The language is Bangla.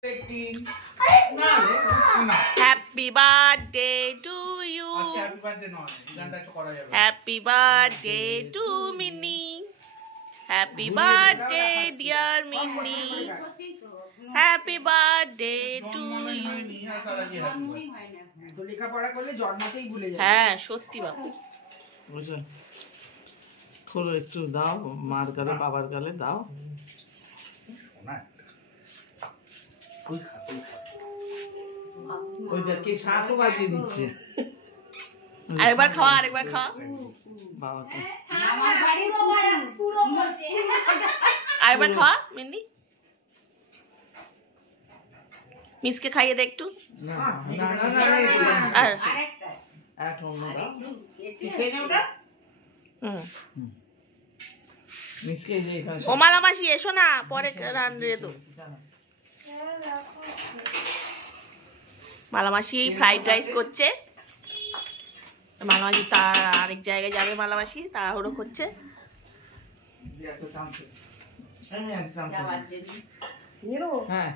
Happy birthday to you. Happy birthday to Minnie. Happy birthday dear Minnie. Happy birthday to you. তো লেখাপড়া করলে জন্মতেই ভুলে যাবে। হ্যাঁ সত্যি বাবু। বুঝলেন? খোলো একটু দাও, মার গালে বাবার গালে দাও। ওই দেখে শাঁখও বাজিয়ে দিচ্ছে। আরেকবার খাওয়া, আরেকবার খাওয়া বাবাকে। আরেকবার খাওয়া মিন্নি। মিসকে খাইয়ে দে একটু। না না না না আরেকটা। একটা অন্য দাও। খেয়ে নে ওটা। মিসকে যে এখানে। ও মালামাসি এসো না, পরে রান্না তো। মালামাসি ফ্রাইড রাইস করছে। মালামাসি তার আরেক জায়গায় যাবে, মালামাসি তাড়াহুড়ো করছে। হ্যাঁ